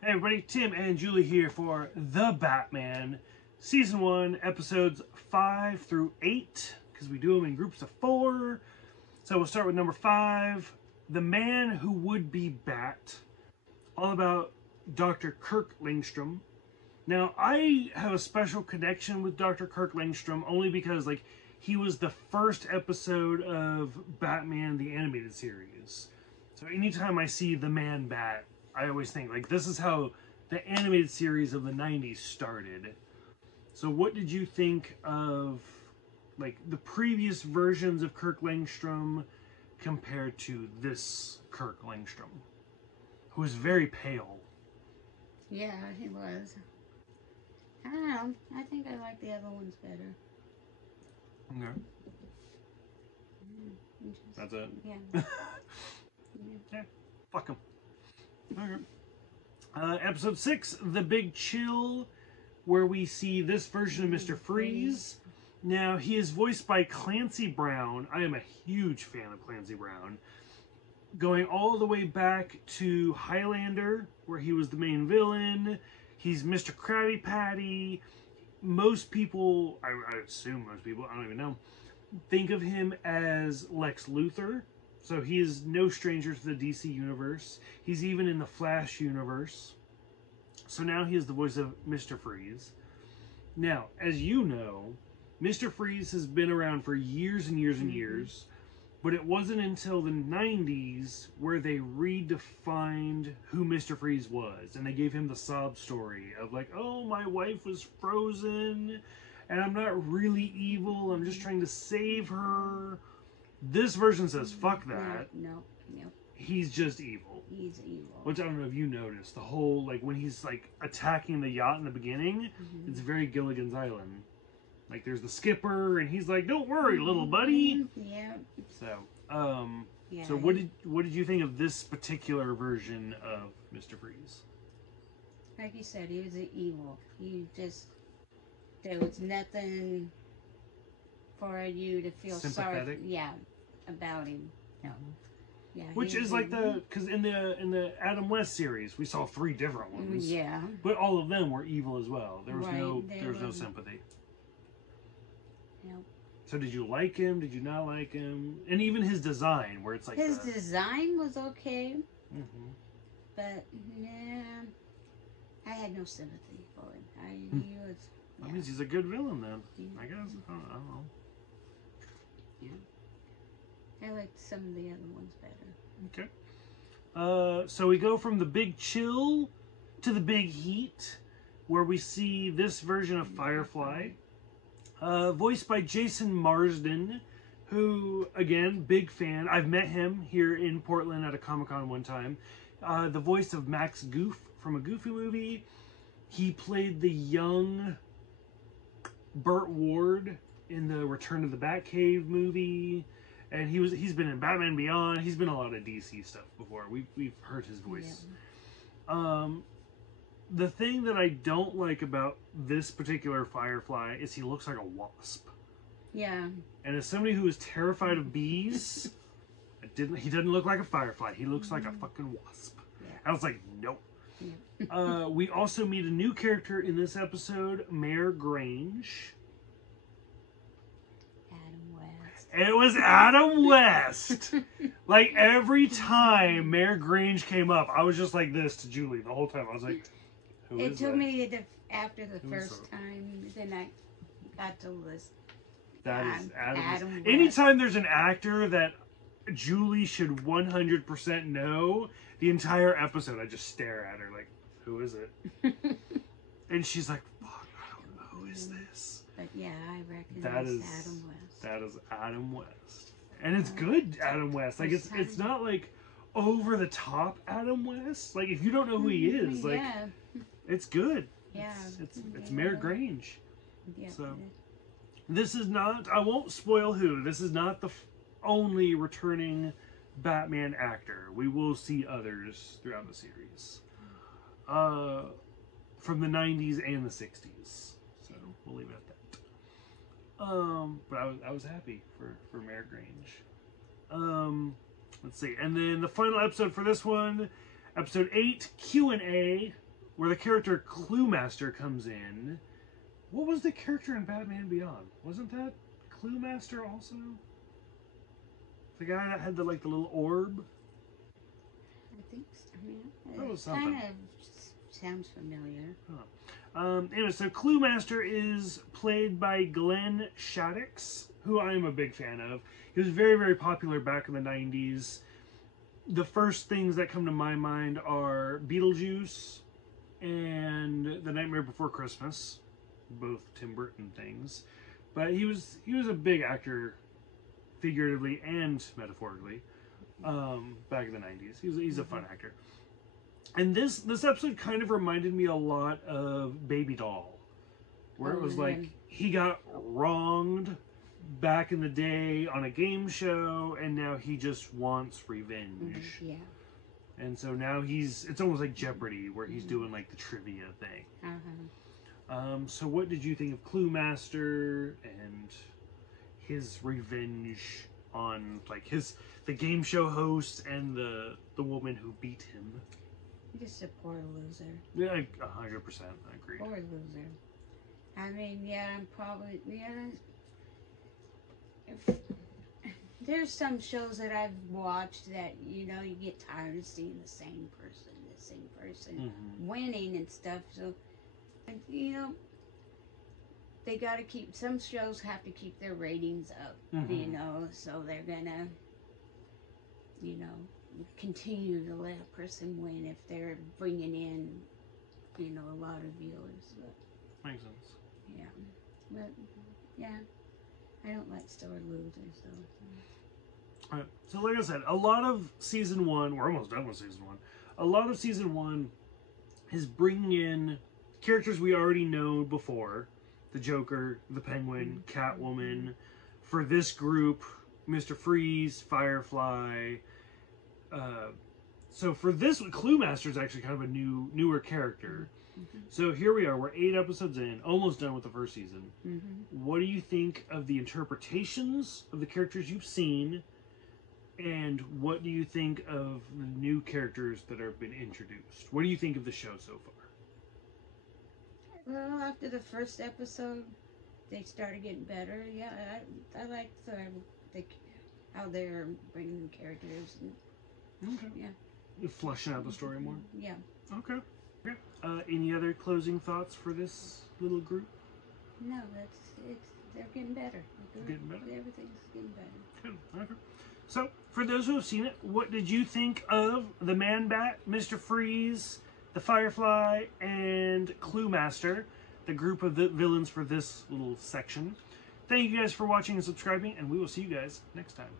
Hey everybody, Tim and Julie here for The Batman, Season 1, Episodes 5 through 8, because we do them in groups of 4. So we'll start with number 5, The Man Who Would Be Bat, all about Dr. Kirk Langstrom. Now, I have a special connection with Dr. Kirk Langstrom only because, he was the first episode of Batman, the animated series. So anytime I see the Man Bat, I always think, this is how the animated series of the 90s started. So what did you think of, the previous versions of Kirk Langstrom compared to this Kirk Langstrom, who was very pale? Yeah, he was. I don't know. I think I like the other ones better. Okay. That's it? Yeah. Yeah, fuck him. Okay. Episode 6, The Big Chill, where we see this version of Mr. Freeze. Now, he is voiced by Clancy Brown. I am a huge fan of Clancy Brown. Going all the way back to Highlander, where he was the main villain. He's Mr. Krabby Patty. Most people, I assume most people, I don't even know, think of him as Lex Luthor. So he is no stranger to the DC universe. He's even in the Flash universe. So now he is the voice of Mr. Freeze. Now, as you know, Mr. Freeze has been around for years and years and years. But it wasn't until the 90s where they redefined who Mr. Freeze was. And they gave him the sob story of oh, my wife was frozen. And I'm not really evil. I'm just trying to save her. This version says, fuck that. No. He's just evil. He's evil. Which I don't know if you noticed. The whole, when he's, attacking the yacht in the beginning, it's very Gilligan's Island. There's the skipper, and he's like, don't worry, little buddy. Yeah. So, yeah, so what did you think of this particular version of Mr. Freeze? Like you said, he was an evil. There was nothing for you to feel Sympathetic? sorry, about him. No. Yeah. Which is because in the Adam West series, we saw 3 different ones. Yeah. But all of them were evil as well. There was no sympathy. Nope. So did you like him? Did you not like him? And even his design, where it's his design was okay. But I had no sympathy for him. He was. That means he's a good villain then. I guess. I don't know. Yeah. I liked some of the other ones better. Okay. So we go from the Big Chill to the Big Heat, where we see this version of Firefly, voiced by Jason Marsden, who, again, big fan. I've met him here in Portland at a Comic-Con one time. The voice of Max Goof from a Goofy movie. He played the young Burt Ward in the Return to the Batcave movie. And he's been in Batman Beyond. He's been in a lot of DC stuff before. We've heard his voice. Yeah. The thing that I don't like about this particular Firefly is he looks like a wasp. Yeah. And as somebody who is terrified of bees, he doesn't look like a firefly. He looks like a fucking wasp. Yeah. I was like, nope. Yeah. We also meet a new character in this episode, Mayor Grange. It was Adam West. Every time Mayor Grange came up, I was just like this to Julie the whole time. I was like, who is that? It took me after the first time, then I got to list. That is Adam West. Anytime there's an actor that Julie should 100% know, the entire episode I just stare at her like, who is it? And she's like, fuck, I don't know, who is this? But yeah, I recognize Adam West. That is Adam West. And it's good Adam West. It's not over the top Adam West. If you don't know who he is, it's good. Yeah. It's Mayor Grange. Yeah. So this is not, I won't spoil who. This is not the only returning Batman actor. We will see others throughout the series. From the 90s and the 60s. So we'll leave it at that. But I was happy for Mayor Grange. Let's see. And then the final episode for this one, episode 8, Q&A, where the character Cluemaster comes in. What was the character in Batman Beyond? Wasn't that Cluemaster also? The guy that had the little orb? I think so. Yeah. That was It something. kind of sounds familiar. Anyway, so Cluemaster is played by Glenn Shaddix, who I am a big fan of. He was very, very popular back in the 90s. The first things that come to my mind are Beetlejuice and The Nightmare Before Christmas, both Tim Burton things. But he was a big actor, figuratively and metaphorically, back in the 90s. He's a fun actor. And this episode kind of reminded me a lot of Baby Doll, where it was like he got wronged back in the day on a game show, and now he just wants revenge. Yeah. And so now it's almost like Jeopardy, where he's doing like the trivia thing. So what did you think of Cluemaster and his revenge on the game show host and the woman who beat him? Just a poor loser. Yeah, 100%. I agree. Poor loser. I mean, yeah, I'm probably, there's some shows that I've watched that, you get tired of seeing the same person winning and stuff. So, they got to some shows have to keep their ratings up, so they're gonna, continue to let a person win if they're bringing in, a lot of viewers. But, makes sense. yeah, but yeah, I don't like sore losers though. Alright, so like I said, a lot of season 1, we're almost done with season 1. A lot of season 1 is bringing in characters we already know before: the Joker, the Penguin, Catwoman. For this group, Mr. Freeze, Firefly. So for this, Cluemaster is actually kind of a newer character. So here we are. We're 8 episodes in, almost done with the first season. What do you think of the interpretations of the characters you've seen? And what do you think of the new characters that have been introduced? What do you think of the show so far? Well, after the first episode, they started getting better. Yeah, I like how they're bringing characters. Okay. Yeah. You're fleshing out the story more? Yeah. Okay. Any other closing thoughts for this little group? No, they're getting better. Getting better? Everything's getting better. Good. Okay. So, for those who have seen it, what did you think of the Man-Bat, Mr. Freeze, the Firefly, and Cluemaster, the group of the villains for this little section? Thank you guys for watching and subscribing, and we will see you guys next time.